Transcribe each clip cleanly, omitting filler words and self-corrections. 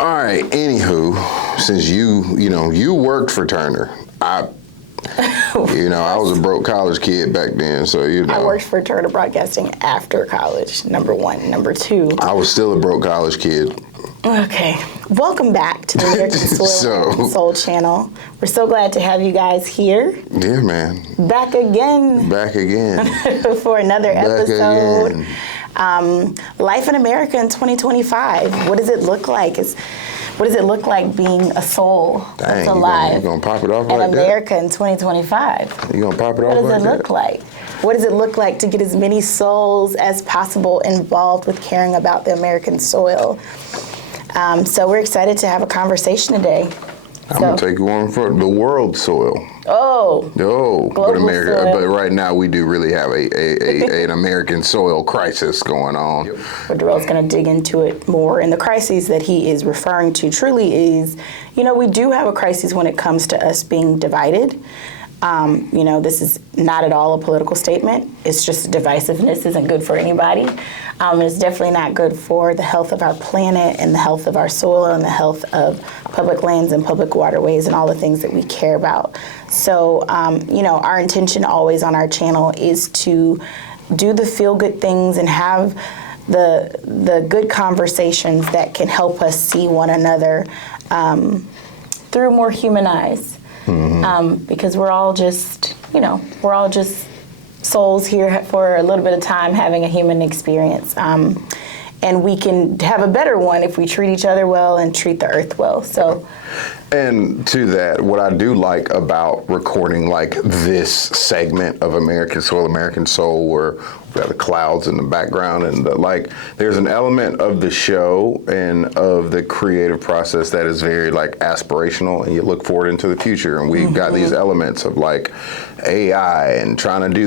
All right. Anywho, since you worked for Turner, I was a broke college kid back then, so I worked for Turner Broadcasting after college, number one. Number two, I was still a broke college kid. Okay. Welcome back to the American Soil and Soul channel. We're so glad to have you guys here. Yeah, man. Back again. For another episode. Life in America in 2025. What does it look like? What does it look like being a soul that's alive? You're going to pop it off in like America in 2025? You're going to pop it off like that? What does it look like? What does it look like to get as many souls as possible involved with caring about the American soil? So we're excited to have a conversation today. I'm going to take you on for the world soil. But America. Soil. But right now we do really have an American soil crisis going on. But Derell's going to dig into it more. And the crisis that he is referring to truly is, we do have a crisis when it comes to us being divided. This is not at all a political statement. It's just divisiveness isn't good for anybody. It's definitely not good for the health of our planet and the health of our soil and the health of public lands and public waterways and all the things that we care about. So, our intention always on our channel is to do the feel-good things and have the good conversations that can help us see one another through more human eyes. Mm-hmm. Because we're all just souls here for a little bit of time having a human experience. And we can have a better one if we treat each other well and treat the earth well. So, and to that, what I do like about recording like this segment of American Soul, where we got the clouds in the background and there's an element of the show and of the creative process that is very aspirational, and you look forward into the future. And we've got these elements of AI and trying to do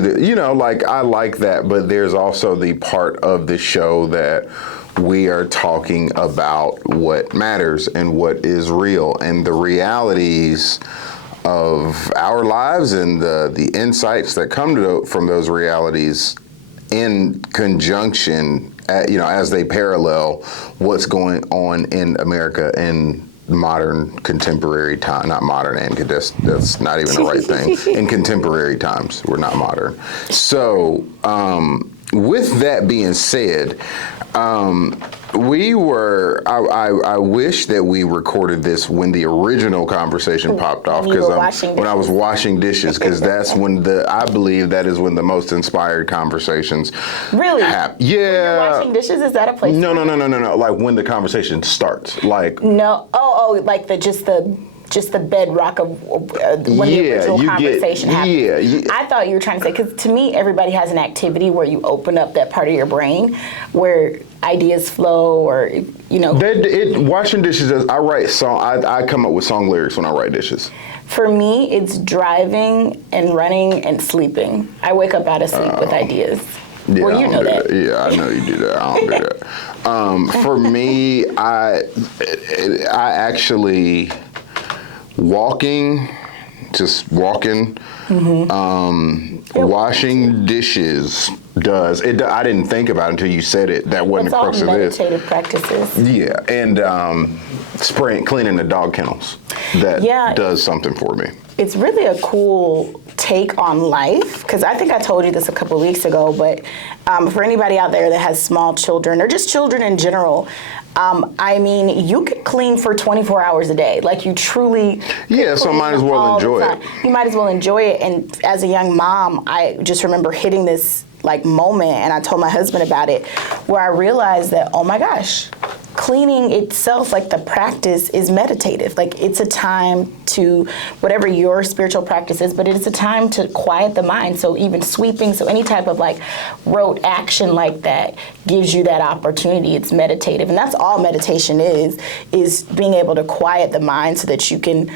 I like that, but there's also the part of the show that we are talking about what matters and what is real and the realities of our lives and the insights that come from those realities in conjunction, as they parallel what's going on in America in modern contemporary time. Not modern, and that's not even the right thing. In contemporary times, we're not modern. So, with that being said, I wish that we recorded this when the original conversation popped off, because when I was washing dishes, because that's when I believe that is when the most inspired conversations really happen. Yeah. When you're washing dishes, is that a place? No. Like when the conversation starts, No. Like just the bedrock of when the original conversation happens. Yeah. I thought you were trying to say, because to me, everybody has an activity where you open up that part of your brain where ideas flow, or washing dishes. I write song. I come up with song lyrics when I write dishes. For me, it's driving and running and sleeping. I wake up out of sleep with ideas. Yeah, well, you know that. Yeah, I know you do that. I don't do that. For me, I actually walking. Washing dishes does it. I didn't think about it until you said it. That wasn't the crux of this. Meditative practices. Yeah, and cleaning the dog kennels. That does something for me. It's really a cool take on life, because I think I told you this a couple of weeks ago, but for anybody out there that has small children or just children in general, you could clean for 24 hours a day. You truly so might as well enjoy it. You might as well enjoy it. And as a young mom, I just remember hitting this moment, and I told my husband about it, where I realized that, oh my gosh, cleaning itself, the practice is meditative. It's a time to, whatever your spiritual practice is, but it's a time to quiet the mind. So even sweeping, so any type of rote action like that gives you that opportunity. It's meditative. And that's all meditation is being able to quiet the mind so that you can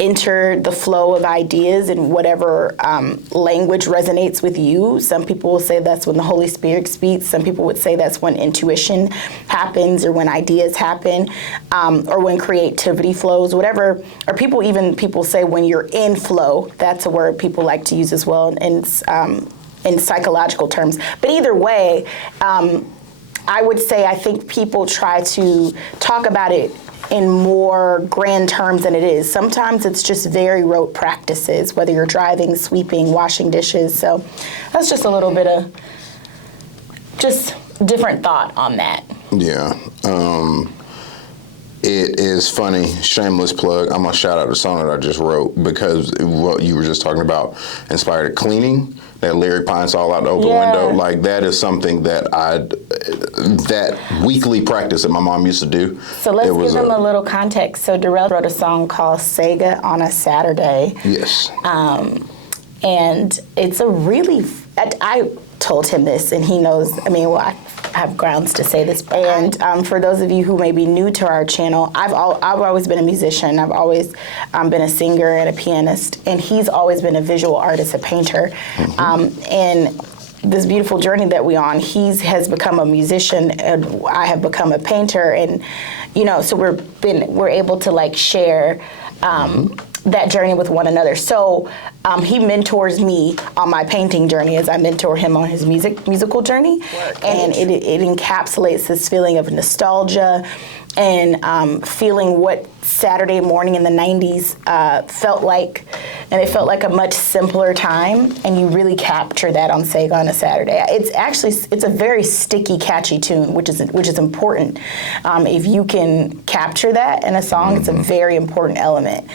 enter the flow of ideas in whatever language resonates with you. Some people will say that's when the Holy Spirit speaks. Some people would say that's when intuition happens, or when ideas happen, or when creativity flows, whatever. Or people say when you're in flow. That's a word people like to use as well in psychological terms. But either way, I would say I think people try to talk about it in more grand terms than it is. Sometimes it's just very rote practices, whether you're driving, sweeping, washing dishes. So that's just a little bit of just different thought on that. Yeah. It is funny, shameless plug. I'm going to shout out the song that I just wrote because what you were just talking about inspired cleaning. That lyric Pine Sol out the open window, like that is something that that weekly practice that my mom used to do. So let's give them a little context. So Derell wrote a song called Sega on a Saturday. Yes. And it's a really, I told him this and he knows, I have grounds to say this. And for those of you who may be new to our channel, I've always been a musician. I've always been a singer and a pianist. And he's always been a visual artist, a painter. And this beautiful journey that we're on, he has become a musician and I have become a painter. And, so we're able to like share that journey with one another. So he mentors me on my painting journey as I mentor him on his musical journey. And it encapsulates this feeling of nostalgia and feeling what Saturday morning in the 90s felt like. And it felt like a much simpler time. And you really capture that on Sega on a Saturday. It's a very sticky, catchy tune, which is important. If you can capture that in a song, it's a very important element.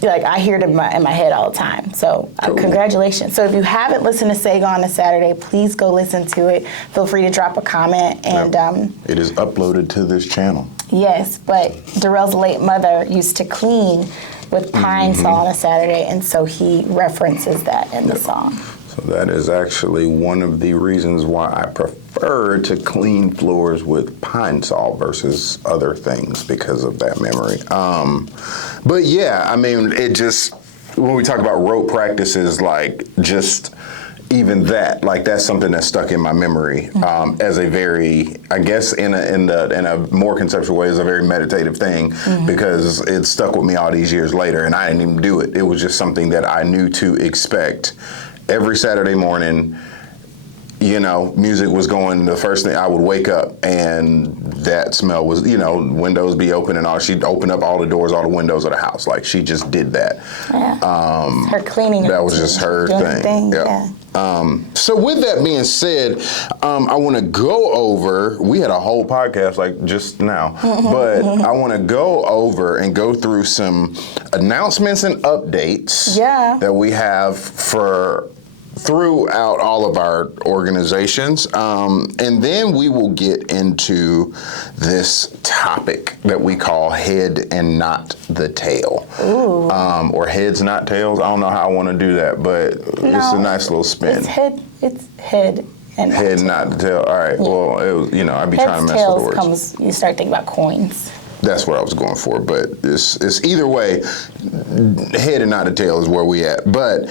I hear it in my head all the time. So congratulations. So if you haven't listened to Sega on a Saturday, please go listen to it. Feel free to drop a comment. And it is uploaded to this channel. Yes, but Derell's late mother used to clean with Pine Sol on a Saturday, and so he references that in the song. So that is actually one of the reasons why I prefer to clean floors with Pine Sol versus other things because of that memory. But yeah, it just, when we talk about rote practices, like just even that, like that's something that's stuck in my memory as a very, I guess in a more conceptual way, as a very meditative thing because it stuck with me all these years later and I didn't even do it. It was just something that I knew to expect. Every Saturday morning, music was going. The first thing I would wake up and that smell was, windows be open and all. She'd open up all the doors, all the windows of the house. Like she just did that. Yeah. Her cleaning. That was just her thing. Yeah. So with that being said, I want to go over, we had a whole podcast like just now, but I want to go over and go through some announcements and updates that we have throughout all of our organizations. And then we will get into this topic that we call head and not the tail. Or heads, not tails. I don't know how I want to do that, but it's a nice little spin. It's head and head, not the tail. All right. Yeah. Well, it was, I'd be trying to mess with the words. You start thinking about coins. That's what I was going for, but it's either way, head and not the tail is where we at. But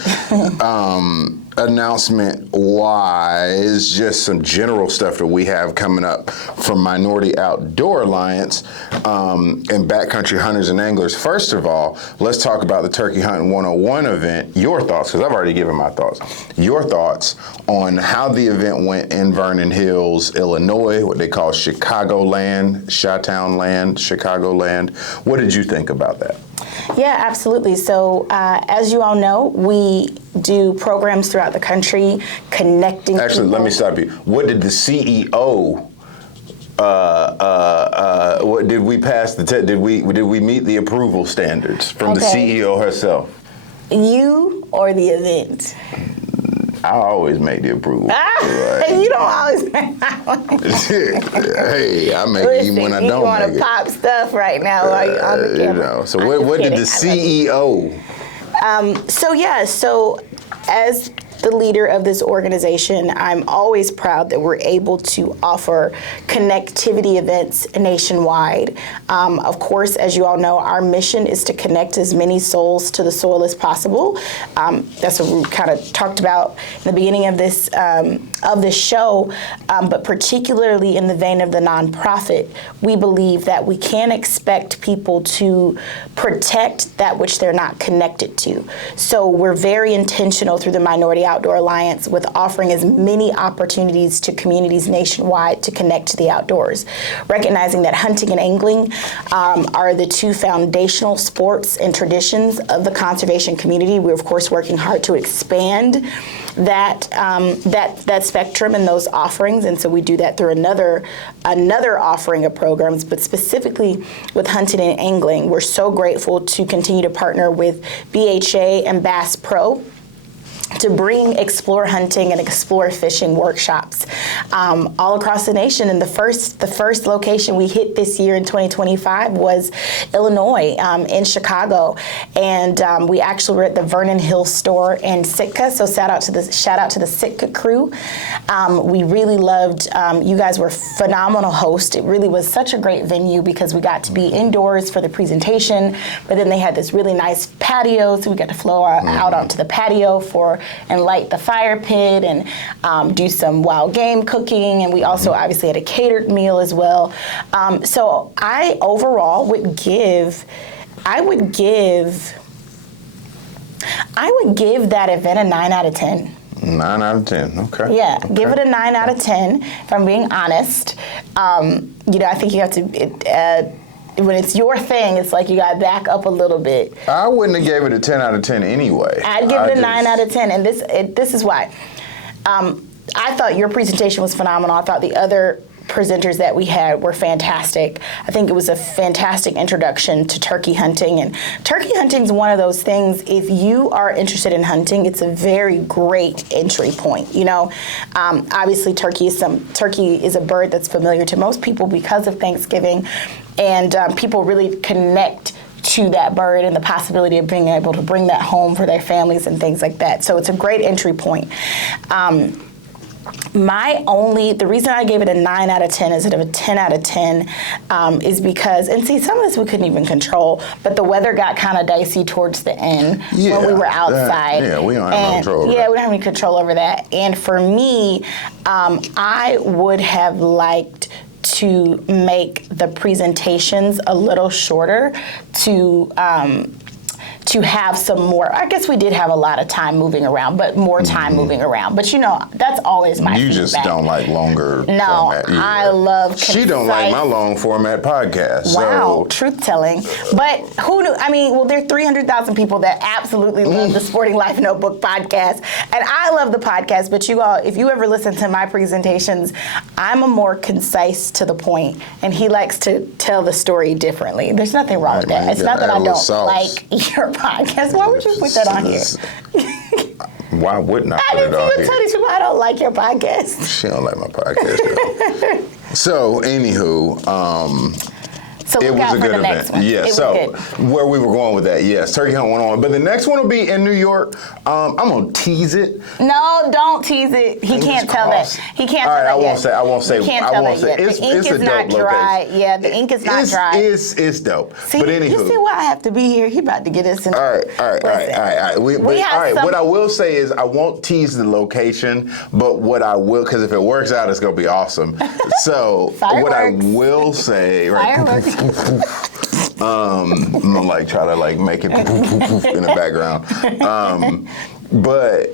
announcement-wise, just some general stuff that we have coming up from Minority Outdoor Alliance and Backcountry Hunters and Anglers. First of all, let's talk about the Turkey Hunting 101 event. Your thoughts, because I've already given my thoughts. Your thoughts on how the event went in Vernon Hills, Illinois, what they call Chicagoland, Chi-Town Land, Chicagoland. What did you think about that? Yeah, absolutely. So as you all know, we do programs throughout the country connecting Actually, people. let me stop you. What did the CEO, what did we pass the did we meet the approval standards from the CEO herself? You or the event? I always make the approval. You don't always make that one. Hey, I make it even when I don't make it. You want to pop stuff right now while you're on the camera. So what did the CEO? So as the leader of this organization, I'm always proud that we're able to offer connectivity events nationwide. Of course, as you all know, our mission is to connect as many souls to the soil as possible. That's what we kind of talked about in the beginning of this show, but particularly in the vein of the nonprofit, we believe that we can't expect people to protect that which they're not connected to. So we're very intentional through the Minority Outdoor Alliance with offering as many opportunities to communities nationwide to connect to the outdoors, recognizing that hunting and angling are the two foundational sports and traditions of the conservation community. We're of course working hard to expand that spectrum and those offerings, and so we do that through another offering of programs, but specifically with hunting and angling. We're so grateful to continue to partner with BHA and Bass Pro to bring explore hunting and explore fishing workshops all across the nation. And the first location we hit this year in 2025 was Illinois, in Chicago, and we actually were at the Vernon Hills store in Sitka. So shout out to the Sitka crew. We really loved. You guys were phenomenal hosts. It really was such a great venue because we got to be indoors for the presentation, but then they had this really nice patio, so we got to flow out onto the patio and light the fire pit and do some wild game cooking, and we also obviously had a catered meal as well. So I overall would give that event a 9 out of 10. 9 out of 10. Okay. Yeah, okay. Give it a 9 out of 10. If I'm being honest, I think you have to. When it's your thing, it's like you got to back up a little bit. I wouldn't have gave it a 10 out of 10 anyway. I'd give it a 9 out of 10, and this is why. I thought your presentation was phenomenal. I thought the other presenters that we had were fantastic. I think it was a fantastic introduction to turkey hunting, and turkey hunting is one of those things, if you are interested in hunting, it's a very great entry point. Obviously turkey is a bird that's familiar to most people because of Thanksgiving, and people really connect to that bird and the possibility of being able to bring that home for their families and things like that. So it's a great entry point. The reason I gave it a 9 out of 10 instead of a 10 out of 10 is because, and see, some of this we couldn't even control, but the weather got kind of dicey towards the end when we were outside. We don't have no control over that. Yeah, we don't have any control over that. And for me, I would have liked to make the presentations a little shorter to have some more. I guess we did have a lot of time moving around, but more time moving around. But that's always my feedback. You just don't like longer format either. I love concise. She don't like my long format podcast. Wow, so. truth telling. But who knew? I mean, there are 300,000 people that absolutely love the Sporting Life Notebook podcast. And I love the podcast, but you all, if you ever listen to my presentations, I'm a more concise to the point, and he likes to tell the story differently. There's nothing wrong with that. It's not that I don't like your podcast. Why would you put that on here? Why wouldn't I put it on here? Tell these people I don't like your podcast. She don't like my podcast. So, anywho, So it look was out a for good the event. next one. Yeah, so where we were going with that, yes, Turkey Hunt 101. But the next one will be in New York. I'm going to tease it. No, don't tease it. He can't tell that. He can't tell that yet. I won't say. He can't tell that yet. It's The ink is a not dope dry. location. Yeah, the ink is not dry. It's dope. See, but anywho. you see why I have to be here? He about to get us in. All right. What I will say is I won't tease the location, but what I will, because if it works out, it's going to be awesome. So what I will say, I'm gonna try to make it in the background. But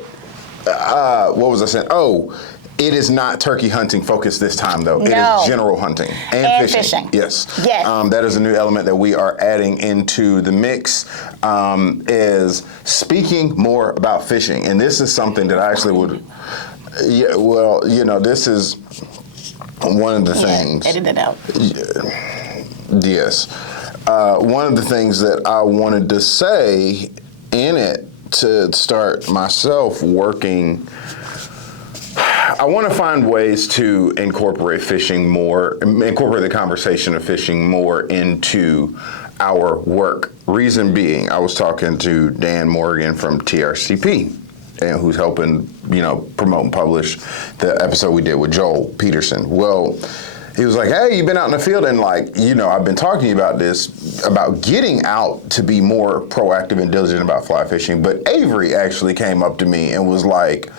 what was I saying? Oh, it is not turkey hunting focused this time though. No. It is general hunting and fishing. Yes. That is a new element that we are adding into the mix. Is speaking more about fishing, and this is something that I actually would. Yeah. Well, this is one of the things. Edit it out. Yes. One of the things that I wanted to say in it to start myself working, I want to find ways to incorporate the conversation of fishing more into our work. Reason being, I was talking to Dan Morgan from TRCP, and who's helping, promote and publish the episode we did with Joel Peterson. Well, he was like, hey, you've been out in the field, and I've been talking to you about this, about getting out to be more proactive and diligent about fly fishing. But Avery actually came up to me and was like,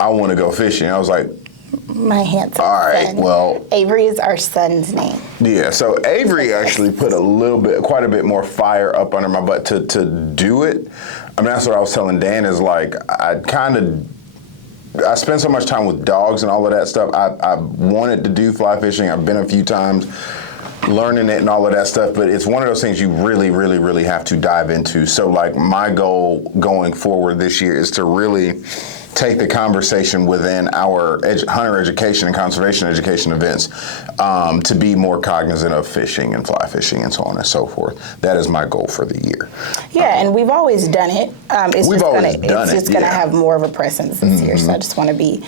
I want to go fishing. I was like, My handsome All right, son. well. Avery is our son's name. Yeah, so Avery actually put quite a bit more fire up under my butt to do it. I mean, that's what I was telling Dan is like, I spend so much time with dogs and all of that stuff. I wanted to do fly fishing. I've been a few times learning it and all of that stuff, but it's one of those things you really, really, really have to dive into. So like my goal going forward this year is to really take the conversation within our hunter education and conservation education events to be more cognizant of fishing and fly fishing and so on and so forth. That is my goal for the year. Yeah, and we've always done it. It's we've just always gonna, done it's it. just going to yeah. have more of a presence this year. So I just want to be,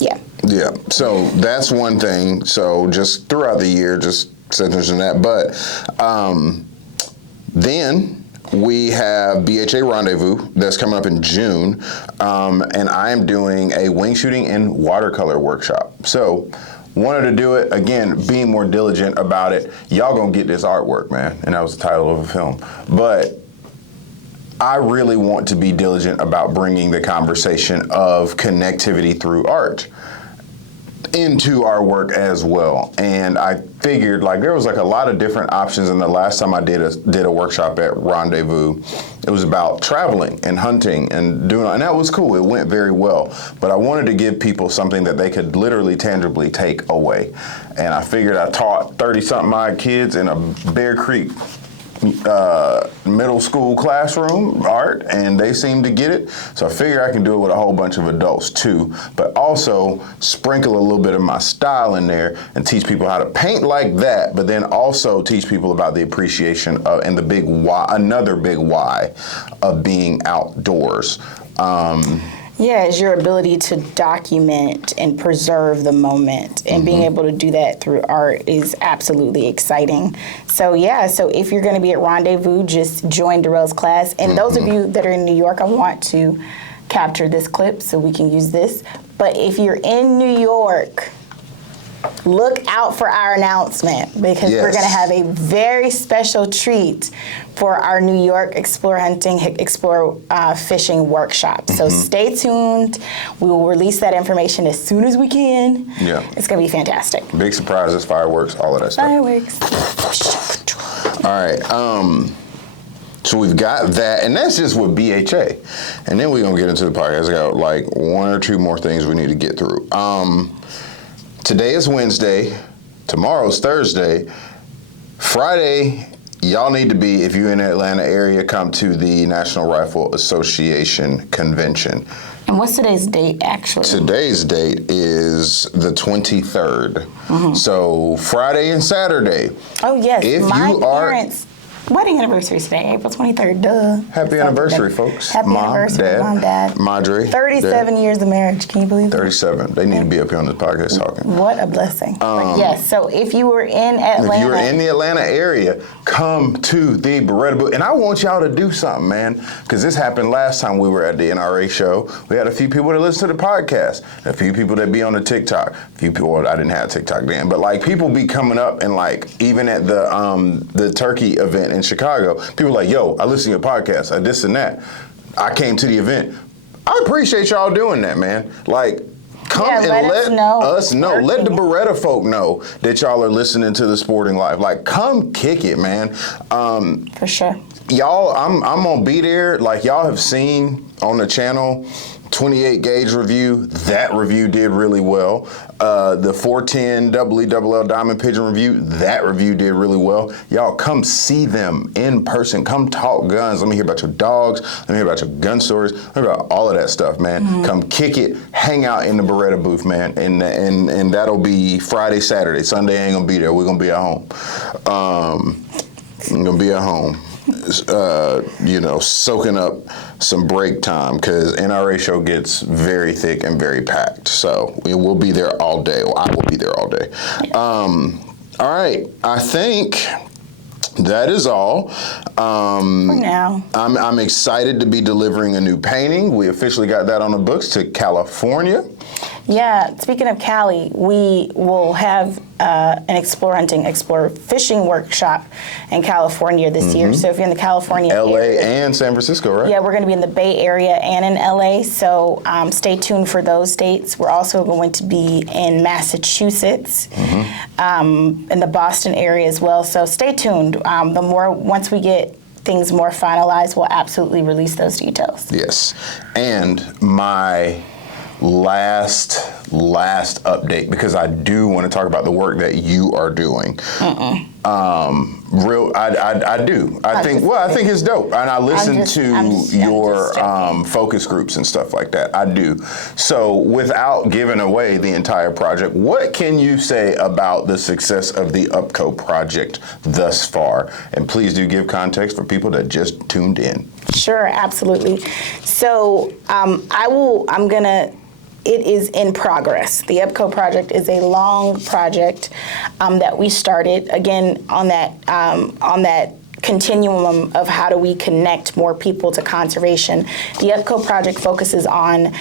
yeah. Yeah, so that's one thing. So just throughout the year, just sensational that. But then we have BHA Rendezvous that's coming up in June, and I am doing a wing shooting and watercolor workshop. So wanted to do it, again, being more diligent about it. Y'all gonna get this artwork, man, and that was the title of a film. But I really want to be diligent about bringing the conversation of connectivity through art into our work as well. And I figured like there was like a lot of different options. And the last time I did a workshop at Rendezvous, it was about traveling and hunting and doing, and that was cool. It went very well. But I wanted to give people something that they could literally tangibly take away. And I figured I taught 30-something odd kids in a Bear Creek middle school classroom art, and they seem to get it. So I figure I can do it with a whole bunch of adults too, but also sprinkle a little bit of my style in there and teach people how to paint like that, but then also teach people about the appreciation of, and the big why, another big why of being outdoors. Yeah, is your ability to document and preserve the moment, and being able to do that through art is absolutely exciting. So yeah, so if you're going to be at Rendezvous, just join Derell's class. And those of you that are in New York, I want to capture this clip so we can use this. But if you're in New York, look out for our announcement, because we're going to have a very special treat for our New York Explore Hunting, Explore Fishing workshop. So stay tuned. We will release that information as soon as we can. Yeah. It's going to be fantastic. Big surprises, fireworks, all of that stuff. Fireworks. All right. So we've got that, and that's just with BHA. And then we're going to get into the podcast. I got like one or two more things we need to get through. Today is Wednesday. Tomorrow's Thursday. Friday, y'all need to be, if you're in the Atlanta area, come to the National Rifle Association convention. And what's today's date, actually? Today's date is the 23rd. So Friday and Saturday. Oh, yes. If my you are parents' wedding anniversary today, April 23rd. Duh. Happy anniversary, folks. Happy anniversary, Mom, Dad. Madre. 37 years of marriage. Can you believe it? 37. They need to be up here on this podcast talking. What a blessing. But yes, so if you were in Atlanta. If you're in the Atlanta area, come to the Beretta booth. And I want y'all to do something, man, because this happened last time we were at the NRA show. We had a few people that listen to the podcast, a few people that be on the TikTok, a few people, well, I didn't have TikTok then, but like people be coming up and like, even at the turkey event in Chicago, people like, yo, I listen to your podcast, I this and that. I came to the event. I appreciate y'all doing that, man. Like, come and let us know. Let the Beretta folk know that y'all are listening to the Sporting Life. Like, come kick it, man. For sure. Y'all, I'm gonna be there. Like y'all have seen on the channel, 28 gauge review. That review did really well. The 410 WLL Diamond Pigeon review. That review did really well. Y'all come see them in person. Come talk guns. Let me hear about your dogs. Let me hear about your gun stories. Let me hear about all of that stuff, man. Come kick it. Hang out in the Beretta booth, man. And that'll be Friday, Saturday. Sunday ain't gonna be there. We're gonna be at home. I'm gonna be at home. Soaking up some break time, because NRA show gets very thick and very packed. So we will be there all day. Well, I will be there all day. All right. I think that is all. For now. I'm excited to be delivering a new painting. We officially got that on the books to California. Yeah, speaking of Cali, we will have an explore fishing workshop in California this year. So if you're in the California LA area, and San Francisco, right? yeah, we're going to be in the Bay Area and in LA, so stay tuned for those dates. We're also going to be in Massachusetts, in the Boston area as well, so stay tuned. Once we get things more finalized, we'll absolutely release those details. Yes. And my last update, because I do want to talk about the work that you are doing. I do. I think it's dope. And I listen to your focus groups and stuff like that. I do. So without giving away the entire project, what can you say about the success of the UPCO project thus far? And please do give context for people that just tuned in. Sure, absolutely. So it is in progress. The UPCO project is a long project that we started, again, on that continuum of how do we connect more people to conservation. The UPCO project focuses on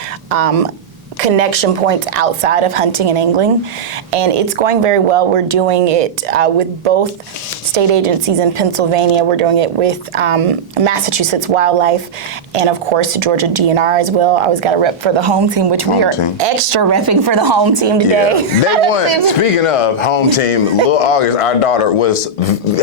connection points outside of hunting and angling, and it's going very well. We're doing it with both state agencies in Pennsylvania. We're doing it with Massachusetts Wildlife, and of course Georgia DNR as well. I always got to rep for the home team, which we are extra repping for the home team today. Yeah. They won. Speaking of home team, little August, our daughter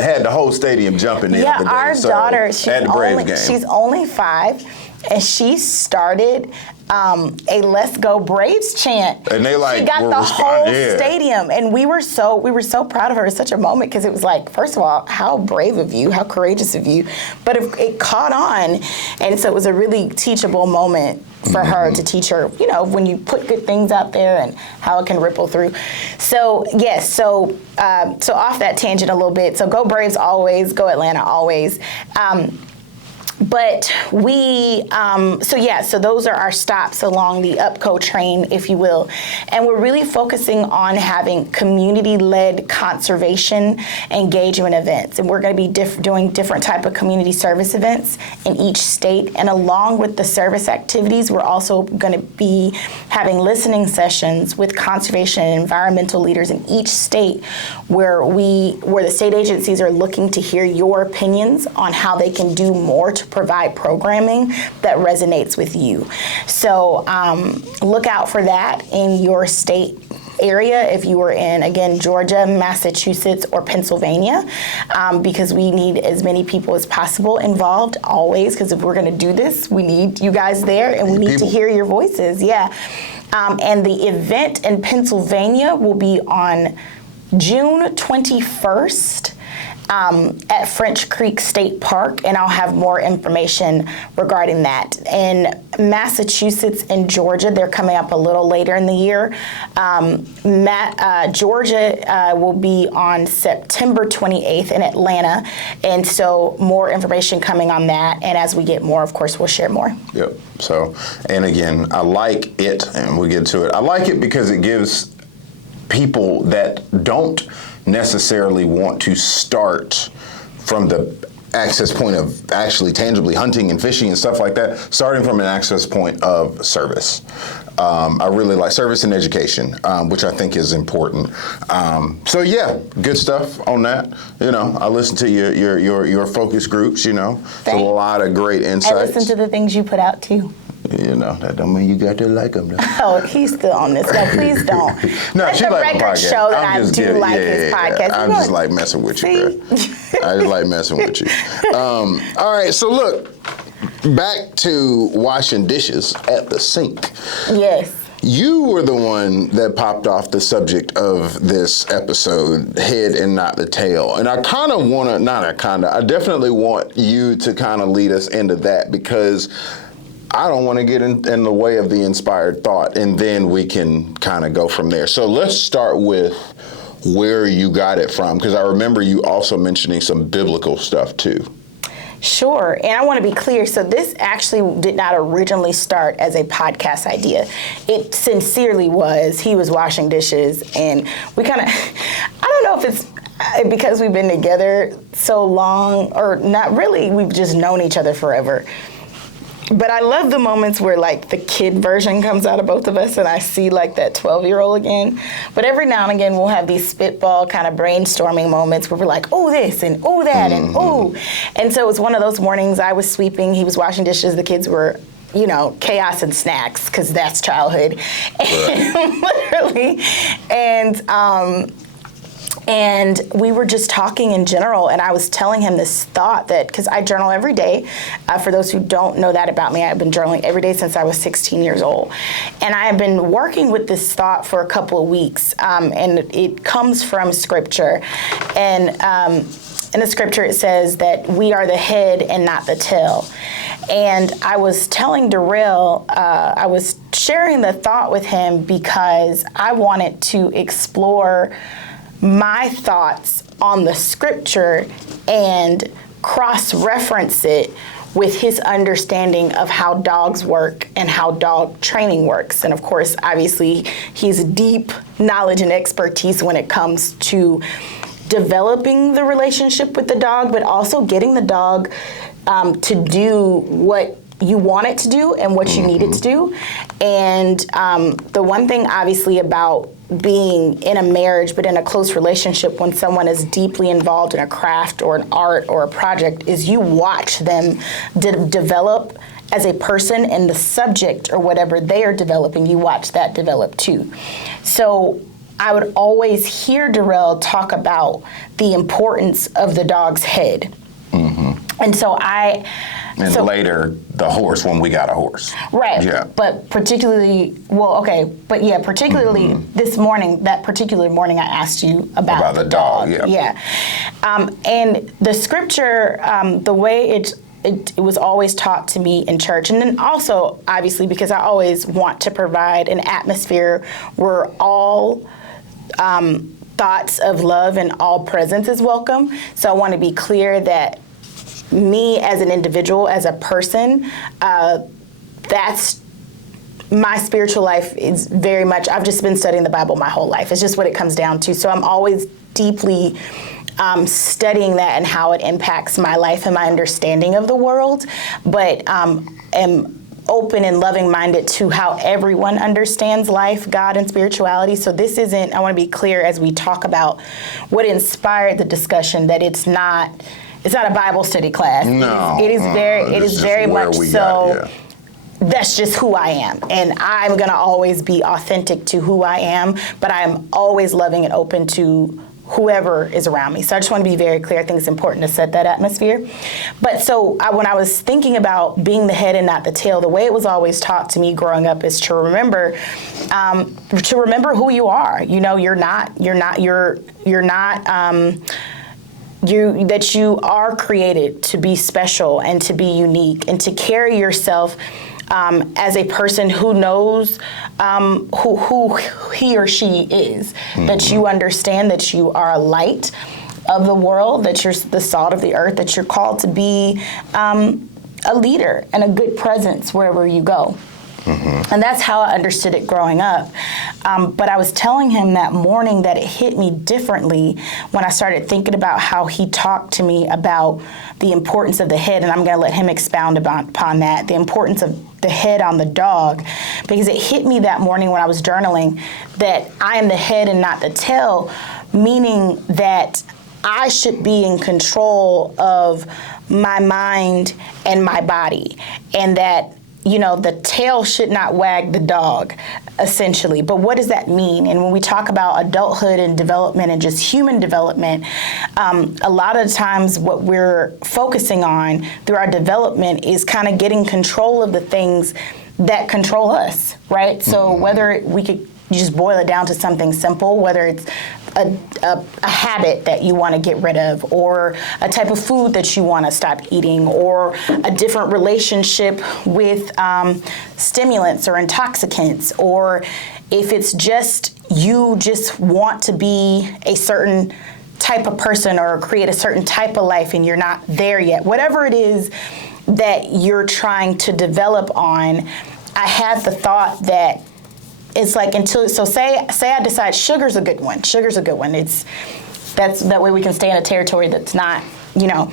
had the whole stadium jumping the other day. Yeah, our daughter, she's only 5, and she started a "Let's Go Braves" chant. And they she got the whole stadium, and we were so proud of her. It's such a moment because it was like, first of all, how brave of you, how courageous of you, but it caught on, and so it was a really teachable moment for her to teach her, when you put good things out there and how it can ripple through. So yes, so off that tangent a little bit. So go Braves always, go Atlanta always. But so those are our stops along the UPCO train, if you will. And we're really focusing on having community-led conservation engagement events. And we're going to be doing different type of community service events in each state. And along with the service activities, we're also going to be having listening sessions with conservation and environmental leaders in each state where the state agencies are looking to hear your opinions on how they can do more to provide programming that resonates with you. So look out for that in your state area if you were in, again, Georgia, Massachusetts, or Pennsylvania, because we need as many people as possible involved always, because if we're going to do this, we need you guys there, and we need to hear your voices. Yeah. And the event in Pennsylvania will be on June 21st. At French Creek State Park, and I'll have more information regarding that. In Massachusetts and Georgia, they're coming up a little later in the year. Georgia will be on September 28th in Atlanta, and so more information coming on that, and as we get more, of course, we'll share more. Yep. So, and again, I like it, and we'll get to it. I like it because it gives people that don't necessarily want to start from the access point of actually tangibly hunting and fishing and stuff like that, starting from an access point of service. I really like service and education, which I think is important. So yeah, good stuff on that. I listen to your focus groups, so a lot of great insights. I listen to the things you put out too. That don't mean you got to like them. Oh, he's still on this. No, please don't. No, let she the like record show that I do like his podcast. I just like messing with you, bro. I just like messing with you. All right, so look, back to washing dishes at the sink. Yes. You were the one that popped off the subject of this episode, head and not the tail. And I definitely want you to kind of lead us into that, because I don't want to get in the way of the inspired thought, and then we can kind of go from there. So let's start with where you got it from, because I remember you also mentioning some biblical stuff too. Sure, and I want to be clear. So this actually did not originally start as a podcast idea. It sincerely was. He was washing dishes, and we kind of, I don't know if it's because we've been together so long, or not really, we've just known each other forever. But I love the moments where like the kid version comes out of both of us and I see like that 12-year-old again. But every now and again we'll have these spitball kind of brainstorming moments where we're like, oh this and oh that and oh. And so it was one of those mornings I was sweeping, he was washing dishes, the kids were, you know, chaos and snacks, because that's childhood. And literally. And we were just talking in general, and I was telling him this thought that, because I journal every day. For those who don't know that about me, I've been journaling every day since I was 16 years old. And I have been working with this thought for a couple of weeks, and it comes from scripture. And in the scripture it says that we are the head and not the tail. And I was telling Derell, I was sharing the thought with him because I wanted to explore my thoughts on the scripture and cross-reference it with his understanding of how dogs work and how dog training works. And of course, obviously, he's deep knowledge and expertise when it comes to developing the relationship with the dog, but also getting the dog to do what you want it to do and what you need it to do. And the one thing obviously about being in a marriage but in a close relationship when someone is deeply involved in a craft or an art or a project is you watch them develop as a person, and the subject or whatever they are developing, you watch that develop too. So I would always hear Derell talk about the importance of the dog's head. And so later, the horse, when we got a horse. Right. Yeah. But particularly, this morning, that particular morning, I asked you about the dog. Yeah. And the scripture, the way it was always taught to me in church, and then also, obviously, because I always want to provide an atmosphere where all thoughts of love and all presence is welcome. So I want to be clear that me as an individual, as a person, that's my spiritual life is very much, I've just been studying the Bible my whole life. It's just what it comes down to. So I'm always deeply studying that and how it impacts my life and my understanding of the world, but am open and loving-minded to how everyone understands life, God, and spirituality. So this isn't, I want to be clear as we talk about what inspired the discussion, that it's not a Bible study class. No. It is very much so. That's just who I am. And I'm going to always be authentic to who I am, but I'm always loving and open to whoever is around me. So I just want to be very clear. I think it's important to set that atmosphere. But so when I was thinking about being the head and not the tail, the way it was always taught to me growing up is to remember who you are. You know, that you are created to be special and to be unique and to carry yourself as a person who knows who he or she is, that you understand that you are a light of the world, that you're the salt of the earth, that you're called to be a leader and a good presence wherever you go. And that's how I understood it growing up. But I was telling him that morning that it hit me differently when I started thinking about how he talked to me about the importance of the head, and I'm going to let him expound upon that, the importance of the head on the dog, because it hit me that morning when I was journaling that I am the head and not the tail, meaning that I should be in control of my mind and my body, and that the tail should not wag the dog, essentially. But what does that mean? And when we talk about adulthood and development and just human development, a lot of times what we're focusing on through our development is kind of getting control of the things that control us, right? So whether you just boil it down to something simple, whether it's a habit that you want to get rid of, or a type of food that you want to stop eating, or a different relationship with stimulants or intoxicants, or if it's just you just want to be a certain type of person or create a certain type of life and you're not there yet, whatever it is that you're trying to develop on, I had the thought that it's like say I decide sugar's a good one. That way we can stay in a territory that's not,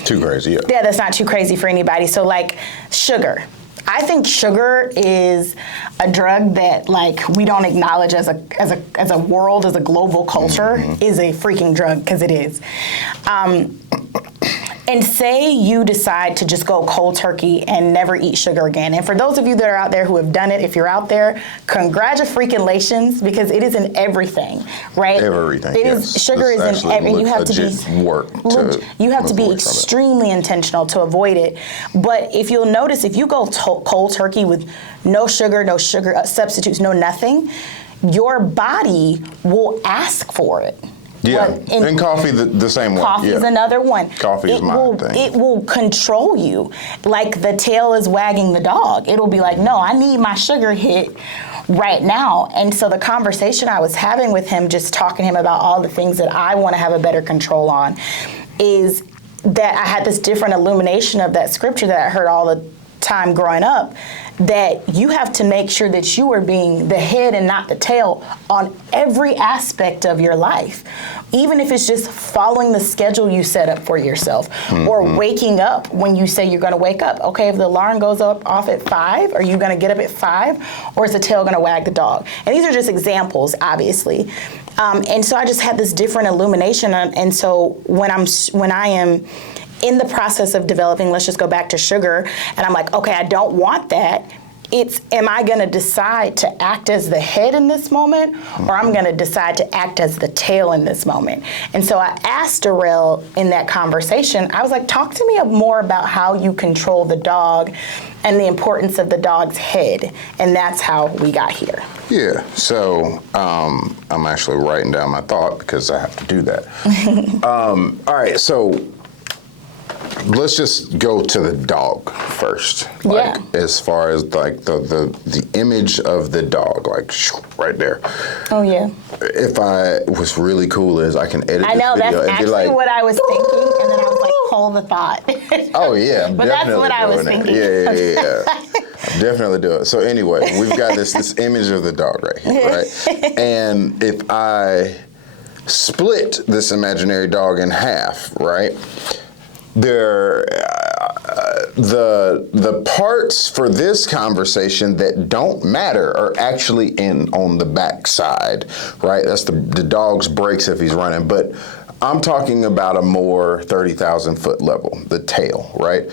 too crazy. Yeah, that's not too crazy for anybody. So like sugar. I think sugar is a drug that like we don't acknowledge as a world, as a global culture, is a freaking drug, because it is. And say you decide to just go cold turkey and never eat sugar again. And for those of you that are out there who have done it, if you're out there, congratulations, because it is in everything, right? Everything. It is, sugar is in everything. You have to be extremely intentional to avoid it. But if you'll notice, if you go cold turkey with no sugar substitutes, no nothing, your body will ask for it. Yeah, and coffee the same one. Coffee is another one. Coffee is my thing. It will control you, like the tail is wagging the dog. It'll be like, no, I need my sugar hit right now. And so the conversation I was having with him, just talking to him about all the things that I want to have a better control on, is that I had this different illumination of that scripture that I heard all the time growing up, that you have to make sure that you are being the head and not the tail on every aspect of your life. Even if it's just following the schedule you set up for yourself, or waking up when you say you're going to wake up. Okay, if the alarm goes off at 5, are you going to get up at 5, or is the tail going to wag the dog? And these are just examples, obviously. And so I just had this different illumination. And so when I am in the process of developing, let's just go back to sugar, and I'm like, okay, I don't want that. It's, am I going to decide to act as the head in this moment, or I'm going to decide to act as the tail in this moment? And so I asked Derell in that conversation, I was like, talk to me more about how you control the dog and the importance of the dog's head. And that's how we got here. Yeah, so I'm actually writing down my thought because I have to do that. All right, so let's just go to the dog first. Like, as far as like the image of the dog, like right there. Oh yeah. If I was really cool, is I can edit. I know this video that's and actually be like, what I was thinking, and then I was like, hold the thought. Oh yeah, but that's what I was thinking. Yeah. Definitely do it. So anyway, we've got this image of the dog right here, right? And if I split this imaginary dog in half, right? The parts for this conversation that don't matter are actually on the back side, right? That's the dog's brakes if he's running. But I'm talking about a more 30,000 foot level, the tail, right?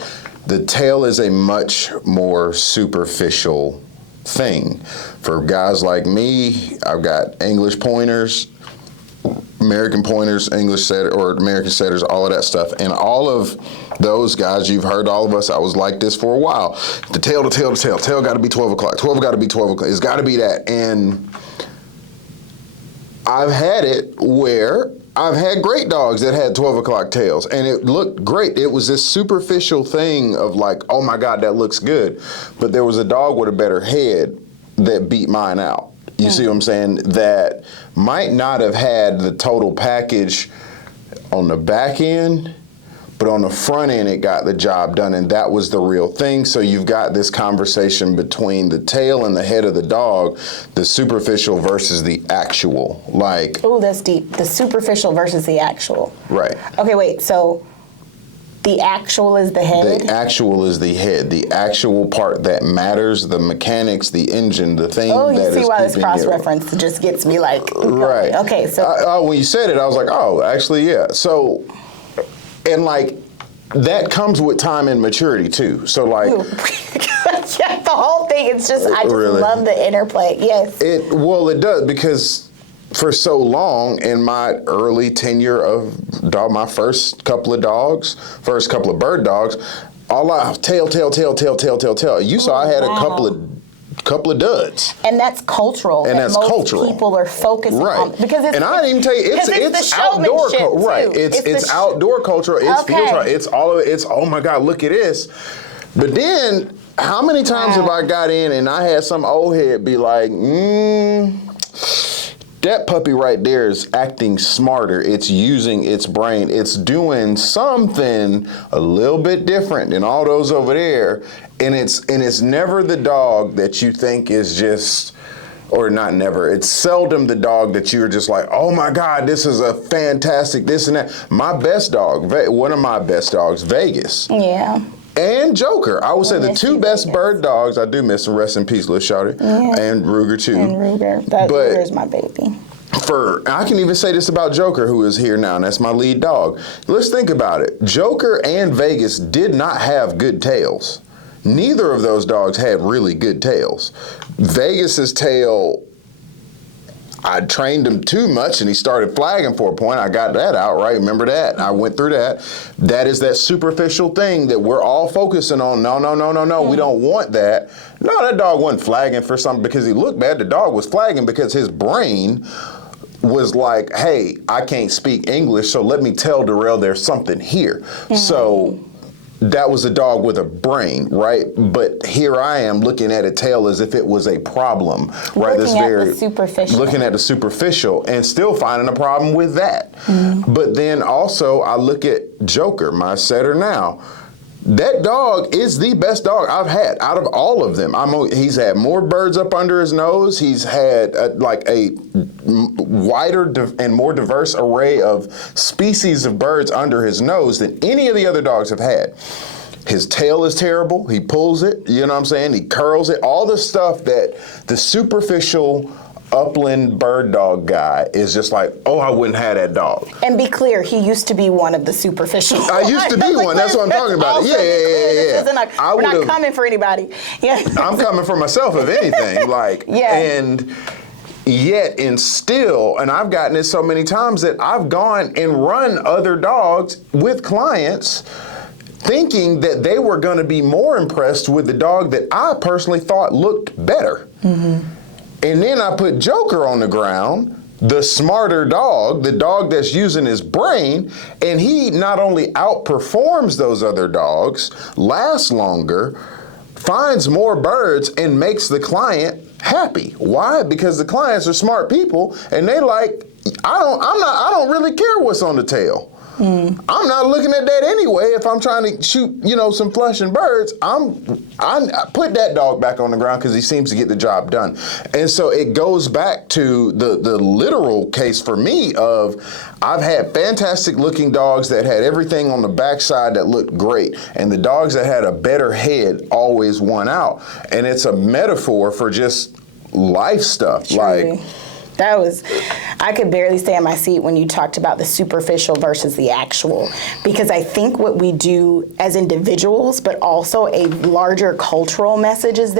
The tail is a much more superficial thing. For guys like me, I've got English pointers, American pointers, English setter, or American setters, all of that stuff. And all of those guys, you've heard all of us, I was like this for a while. The tail got to be 12 o'clock. 12 got to be 12 o'clock. It's got to be that. And I've had it where I've had great dogs that had 12 o'clock tails, and it looked great. It was this superficial thing of like, oh my God, that looks good. But there was a dog with a better head that beat mine out. You see what I'm saying? That might not have had the total package on the back end, but on the front end, it got the job done, and that was the real thing. So you've got this conversation between the tail and the head of the dog, the superficial versus the actual. Like, oh, that's deep. The superficial versus the actual. Right. Okay, wait. So the actual is the head? The actual is the head. The actual part that matters, the mechanics, the engine, the thing that is. Oh, you see why this cross-reference just gets me like, right. Okay, so. When you said it, I was like, oh, actually, yeah. So, and like, that comes with time and maturity too. So like. Yeah, the whole thing, it's just, I just love the interplay, yes. Well, it does, because for so long in my early tenure of my first couple of dogs, first couple of bird dogs, all I tail. You saw I had a couple of duds. And that's cultural. And that's most cultural. People are focusing on, because it's, and I didn't even tell you, it's outdoor culture. Right. It's outdoor culture. It's field. It's all of it. It's, oh my God, look at this. But then how many times have I got in and I had some old head be like, that puppy right there is acting smarter. It's using its brain. It's doing something a little bit different than all those over there. And it's never the dog that you think is just, or not never, it's seldom the dog that you're just like, oh my God, this is a fantastic this and that. My best dog, one of my best dogs, Vegas. Yeah. And Joker. I would say the miss two you, best Vegas. bird dogs. I do miss them. Rest in peace, Lil Shawty. And Ruger, too. And Ruger. Ruger's my baby. I can even say this about Joker, who is here now, and that's my lead dog. Let's think about it. Joker and Vegas did not have good tails. Neither of those dogs had really good tails. Vegas's tail, I trained him too much and he started flagging for a point. I got that out, right? Remember that? I went through that. That is that superficial thing that we're all focusing on. No, we don't want that. No, that dog wasn't flagging for something because he looked bad. The dog was flagging because his brain was like, hey, I can't speak English, so let me tell Derell there's something here. So that was a dog with a brain, right? But here I am looking at a tail as if it was a problem, right? Looking at the superficial. Looking at the superficial and still finding a problem with that. But then also I look at Joker, my setter now. That dog is the best dog I've had out of all of them. He's had more birds up under his nose. He's had a wider and more diverse array of species of birds under his nose than any of the other dogs have had. His tail is terrible. He pulls it, you know what I'm saying? He curls it. All the stuff that the superficial upland bird dog guy is just like, oh, I wouldn't have that dog. And be clear, he used to be one of the superficial. I used to be one. That's what I'm talking about. Yeah. We're not coming for anybody. Yeah. I'm coming for myself, if anything. And yet, and still, and I've gotten it so many times that I've gone and run other dogs with clients thinking that they were going to be more impressed with the dog that I personally thought looked better. And then I put Joker on the ground, the smarter dog, the dog that's using his brain, and he not only outperforms those other dogs, lasts longer, finds more birds, and makes the client happy. Why? Because the clients are smart people, and they like, I don't really care what's on the tail. I'm not looking at that anyway. If I'm trying to shoot, some flushing birds, I put that dog back on the ground because he seems to get the job done. And so it goes back to the literal case for me of I've had fantastic looking dogs that had everything on the backside that looked great, and the dogs that had a better head always won out. And it's a metaphor for just life stuff. Truly. I could barely stay in my seat when you talked about the superficial versus the actual, because I think what we do as individuals, but also a larger cultural message is